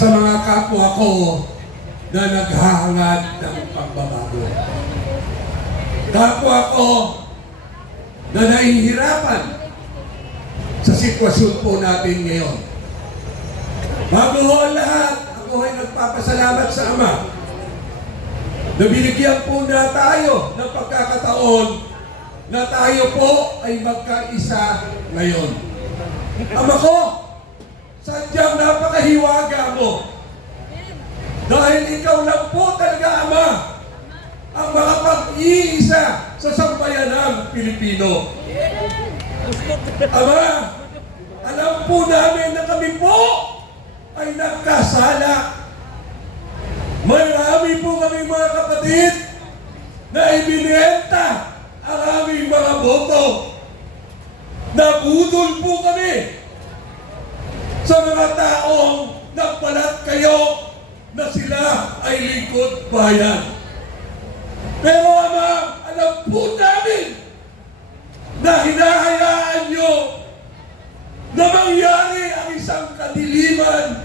sa mga kapwa ko na naghahangad ng pagbabago. Kapwa ko na nahihirapan sa sitwasyon po natin ngayon. Bago ho ang lahat, ako ay nagpapasalamat sa Ama na binigyan po na tayo ng pagkakataon na tayo po ay magkaisa ngayon. Ama ko, sadyang napakahiwaga mo. Dahil ikaw lang po talaga, Ama, ang makapag-iisa sa sambayanang Pilipino. Ama, alam po namin na kami po ay nagkasala. Marami po kami mga kapatid na ibinenta ang aming mga boto. Nabudol po kami sa mga taong nagpalat kayo na sila ay lingkod bayan. Pero Ama, alam po namin na hinahayaan nyo na mangyari ang isang kadiliman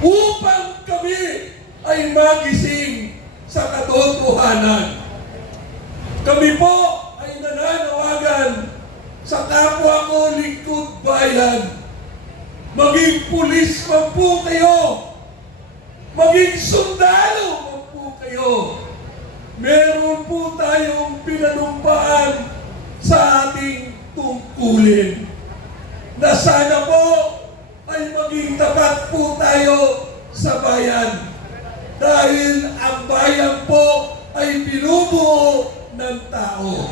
upang kami ay magising sa katotohanan. Kami po ay nananawagan sa kapwa ko lingkod bayan. Maging pulis man po kayo, maging sundalo man po kayo, meron po tayong pinanumpaan sa ating tungkulin na sana po ay maging tapat po tayo sa bayan. Dahil ang bayan po ay binubuo ng tao.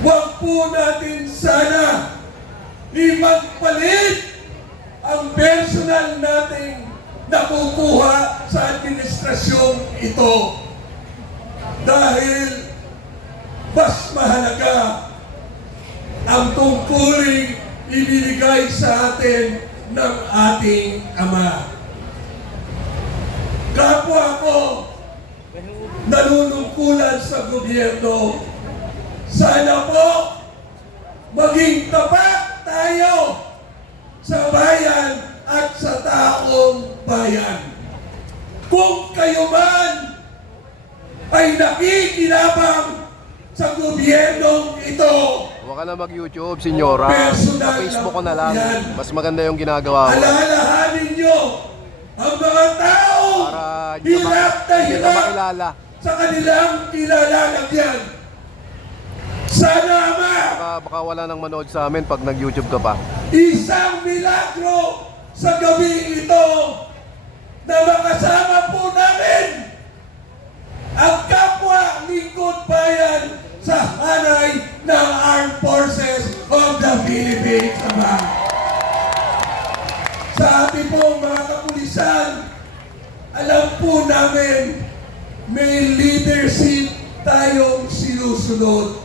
Huwag po natin sana ipagpalit ang personal nating nakukuha sa administrasyong ito. Dahil mas mahalaga ang tungkuling ibinigay sa atin ng ating Ama. Kapwa ko nanunungkulan sa gobyerno, sana po maging tapat tayo sa bayan at sa taong bayan. Kung kayo man ay nakikinabang sa gobyernong ito, huwag ka na mag-YouTube, senyora. Sa Facebook ko na lang. Mas maganda yung ginagawa ko. alalahanin nyo ang mga tao Para hirap na hindi ka hirap makilala. sa kanilang kilalalagyan. Sana, Ama, Baka wala nang manood sa amin pag nag-YouTube ka pa. isang milagro sa gabi ito na makasama po namin ang kapwa lingkod bayan sa hanay ng Armed Forces of the Philippines, Ama. Sa ating po mga kapulisan, alam po namin may leadership tayong sinusunod.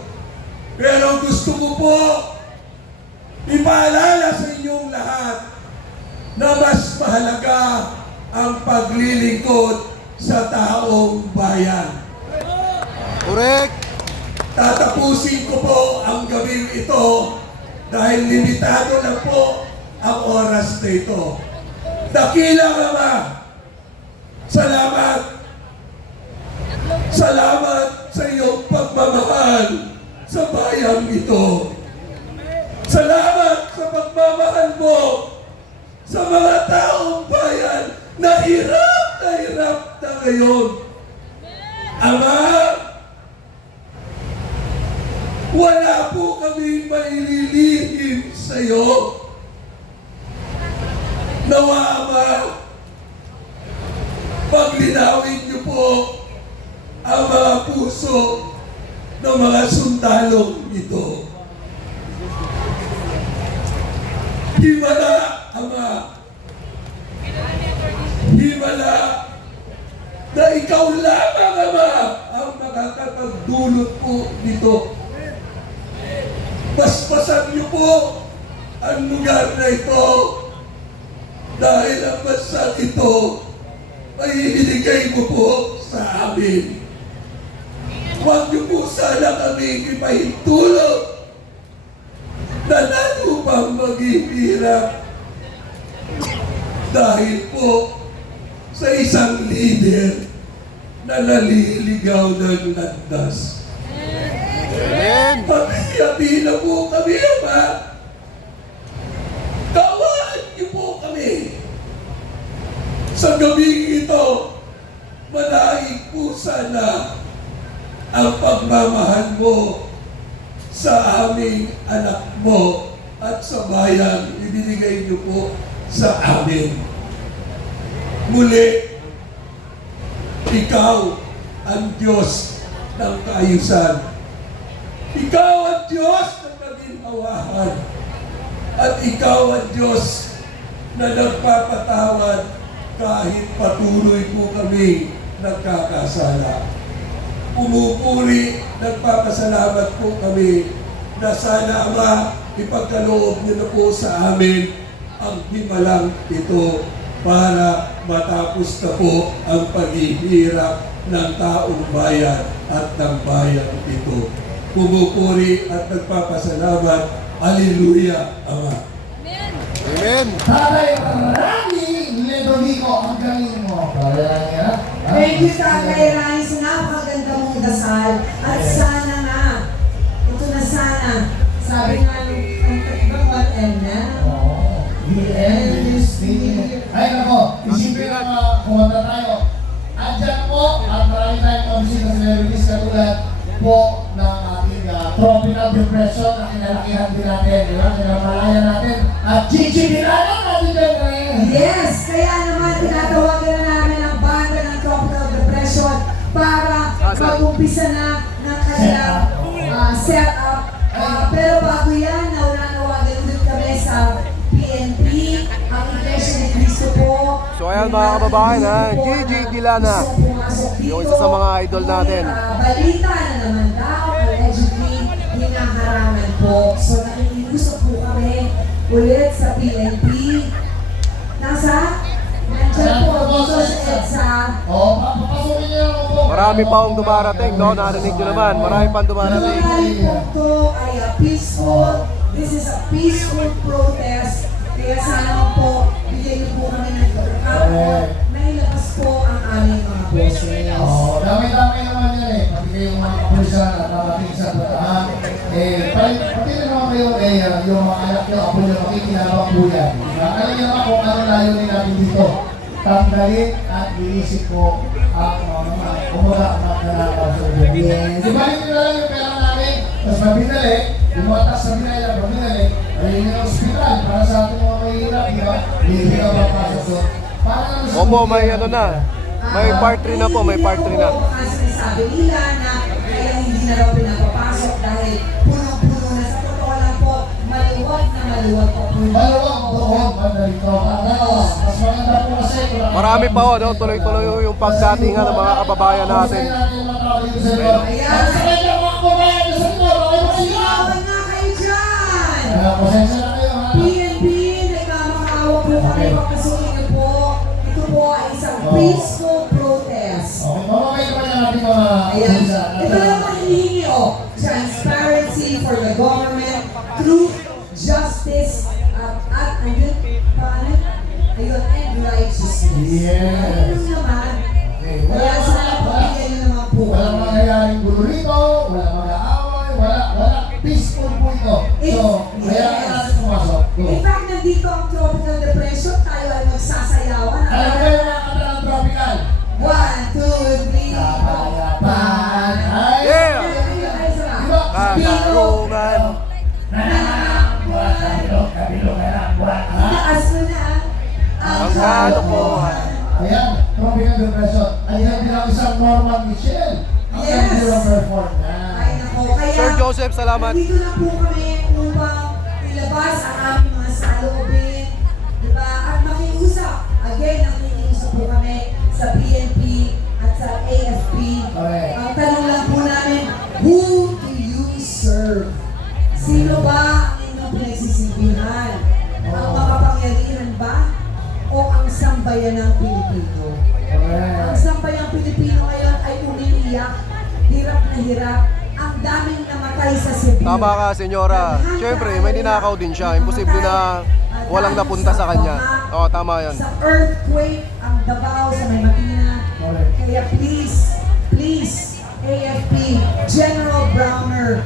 Pero gusto ko po ipaalala sa inyong lahat na mas mahalaga ang paglilingkod sa taong bayan. Correct! Tatapusin ko po ang gabing ito dahil limitado lang po ang oras na ito. Dakilang Ama, salamat. Salamat sa iyong pagmamahal sa bayang ito. Salamat sa pagmamahal mo sa mga taong bayan na hirap na ngayon. Ama, wala po kami maililihim sa iyo. Nawa, Ama, paglinawin niyo po ang mga puso ng mga sundalong ito. Himala, Ama. Himala na ikaw lamang, Ama, ang makakapagdulot po nito. Paspasan niyo po ang lugar na ito dahil ang basal ito ay ibinigay mo po sa amin. Huwag niyo po sana kami ipahintulot na lalo pang maghihirap. dahil po sa isang leader na naliligaw ng landas. Amen. Hati-hati na po kami, Ama. Kawaan niyo po kami. Sa gabing ito, manaig po sana ang pagmamahal mo sa aming anak mo at sa bayan ibinigay niyo po sa amin. Muli, ikaw ang Diyos ng kaayusan. Ikaw ang Diyos ng kaginhawahan. At ikaw ang Diyos na nagpapatawad kahit patuloy po kami nagkakasala. Pumupuri, nagpapasalamat po kami na sana, Ama, ipagkaloob niyo na po sa amin ang himalang ito para matapos na po ang paghihirap ng taong bayan at ng bayan ito. Pumupuri at nagpapasalamat. Hallelujah, Ama. Amen. Tatay Rani Ledovico, ang galing mo. Thank you, Tatay Rani, sa napakaganda mong dasal. At sana nga, ito na sana, sabi nga ng ibang what and now. The end is the... Ay nako, isipin na kumanta tayo. Andyan po at marami tayong pabisita sa celebrities katulad po ng ating tropical depression na kinalakihan din natin, di ba? Kinamalaya natin at Gigi Milano natin dyan ngayon. Yes, kaya naman tinatawagan na namin ang banda ng Tropical Depression para mag-umpisa na ng kanilang setup. Pero bago yan, naunanawagan ulit kami sa PNP, ang Iglesia ni Cristo po. So ayan mga kababayan, ha, Gigi Dilana, yung isa sa mga idol natin. Balita na naman daw, allegedly, hinaharangan po. So nakikiusap po kami ulit sa PNP. Nandiyan po ang sa EDSA. Papasukin niyo ako po. Marami pa akong dumarating, no? Narinig nyo naman, marami pang dumarating. Yung po ito ay peaceful. This is a peaceful protest. Kaya sana po, bigyan niyo po kami ng pagkakataon. May labas po ang aming mga boses. Dami-dami naman yan eh. Pati kayong mga kapulisan at nakating sa batahan. Pati na naman kayo, yung mga anak nyo, apo nyo, makikinabang po yan. Alam niyo naman kung ano layunin natin dito. Tanggalin at iisip ko ang kumbaga ang magnanakaw sa gobyerno. Yes. Ibalik nyo na lang yung pera namin, tapos mabinali, yung mga tax na binayad, mabinali, ayun yung ospital para sa ating mga mahirap, di ba? Hindi ka mapasok doon. Para naman sa Opo, may ano na. May part 3 na po, may part 3 na. Kasi sabi nila na kaya hindi na raw pinapapasok dahil punong-puno na. Sa totoo lang po, maluwag na maluwag po. Maluwag doon, mandalito. Mas maganda po kasi Marami pa ho, no? Tuloy-tuloy yung pagdatingan ng mga kababayan natin. Ayan. Sigawan nga kayo dyan! Pasensya na kayo ha. PNP, nagmamakaawa po kami pagkasukin niyo po. Ito po ay isang peaceful protest. Okay, mamamay naman yung ating mga Ayan. pusa. Ito lang ang hinihingi transparency for the government, truth, justice, at ayun, paano? Ayun, and righteousness. Yes. Ayun naman. Okay, Kaya sana pabigyan niyo naman po. walang mangyayaring gulo rito, walang mag-aaway, wala peaceful po ito. So, kaya ka natin pumasok. Go. In fact, nandito ang tropical depression, tayo ay magsasayawan. Alam mo yung mga kanta ng tropical? 1, 2, 3, Kapayapaan ay... Yeah! Diba? Katarungan. Nananangbuhat, kabilog ka ng buhat. Taas mo na Ang kalokohan. Ayan, tropical depression. Ayan bilang isang Norman Michel. Ang Yes. kanyang perform na. Ay nako, kaya Sir Joseph, salamat. nandito na po kami upang ilabas ang aming mga saloobin, diba? At makiusap. Again, nakikiusap po kami sa PNP at sa AFP. Okay. Ang tanong lang po namin, who do you serve? Sino ba ang inyong pinagsisilbihan? Ang makapangyarihan ba? O ang sambayan ng Pilipino? Ang sambayang Pilipino ngayon ay umiiyak, hirap na hirap, ang daming namatay sa Cebu. Tama ka, senyora. Siyempre, may ninakaw din siya. Imposible na walang dahil napunta sa kanya. baha, Oo, tama yun. Sa earthquake, ang Davao sa may Matina. Correct. Kaya please, AFP, General Browner,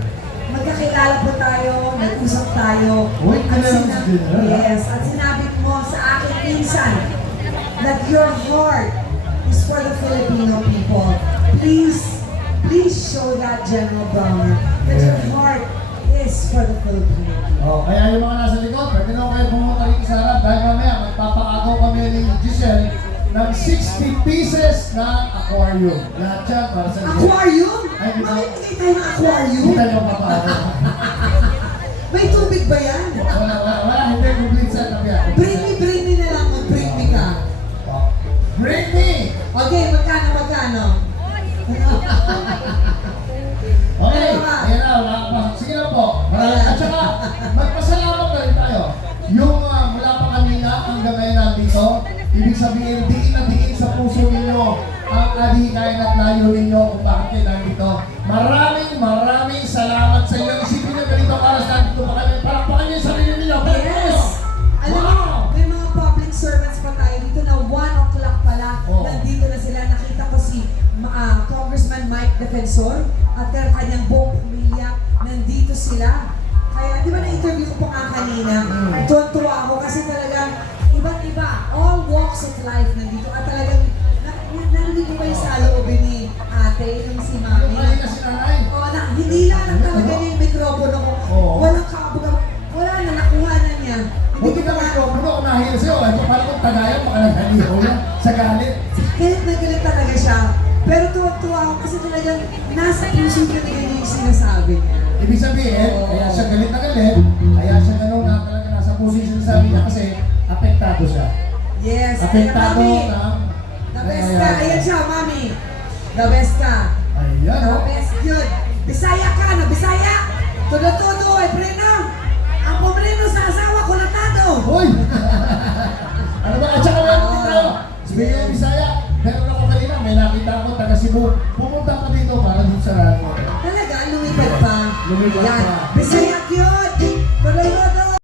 magkakilala po tayo, nag-usap tayo. Uy, At kilala mo si General, ha? Yes, at sinabi mo sa akin minsan that your heart is for the Filipino people. Please show that, General Browner, that your heart is for the Filipino people. Oh, kaya yung mga nasa likod, pwede na kayo pumunta rito sa harap dahil mamaya magpapakago kami ni Giselle ng 60 pieces na aquarium. Lahat yan para sa inyo. Aquarium? Ay, di ba? Mamimigay tayo ng aquarium? Hindi tayo magpapakago. May tubig ba yan? Wala, hindi complete set up yan. Bring me na lang, mag-bring me ka. Bring me! Okay, magkano? Okay, ayan na, nakapasok. Sige na po. At saka, magpasalamat na rin tayo. Yung mula pa kanina hanggang ngayon nandito, ibig sabihin, diin na diin sa puso ninyo ang adhikain at layo ninyo kung bakit kayo nandito. Maraming salamat sa inyo. Isipin nyo ganito oras nandito pa kami. Palakpakan nyo yung sarili ninyo. Yes! Alam mo, Wow! may mga public servants pa tayo dito na 1 o'clock pala. Oo. Nandito na sila. Nakita ko si Congressman Mike Defensor at ang kanyang buong pamilya. Nandito sila. Kaya, di ba na-interview ko po nga kanina? Tuwan-tuwa ako kasi talagang iba't-iba. All walks of life nandito. At talagang narinig ko ba yung saloobin ni ate, yung si mami? Kanina si nanay. Oo, hindi lang talaga niya yung mikropono ko. Oo. Walang kaabog. Wala na, nakuha na niya. Buti na may kompono kung nahihil sa'yo. Ito parang kung tagayan, baka naghaliho yan sa galit. Galit na galit talaga siya. Pero tuwa-tuwa ako kasi talagang nasa puso niya na ganyan yung sinasabi niya. Ibig sabihin, Oo. kaya siya galit na galit, kaya siya ganun na talaga nasa position sa niya kasi apektado siya. Yes. Apektado Mami, ng... the best ka. Ayan siya, mami. The best ka. Ayan, The oh. best yun. Bisaya ka na, Bisaya. Todo-todo, eh, preno. Ang pumreno sa asawa ko natado. Hoy! Ano ba? At saka meron din tayo. Speaking of Bisaya, meron ako kanina, may nakita ako taga Cebu. Pumunta pa dito para dun sa rally. Talaga, lumipad pa. Lumipad Yan. pa. Bisaya Kyo.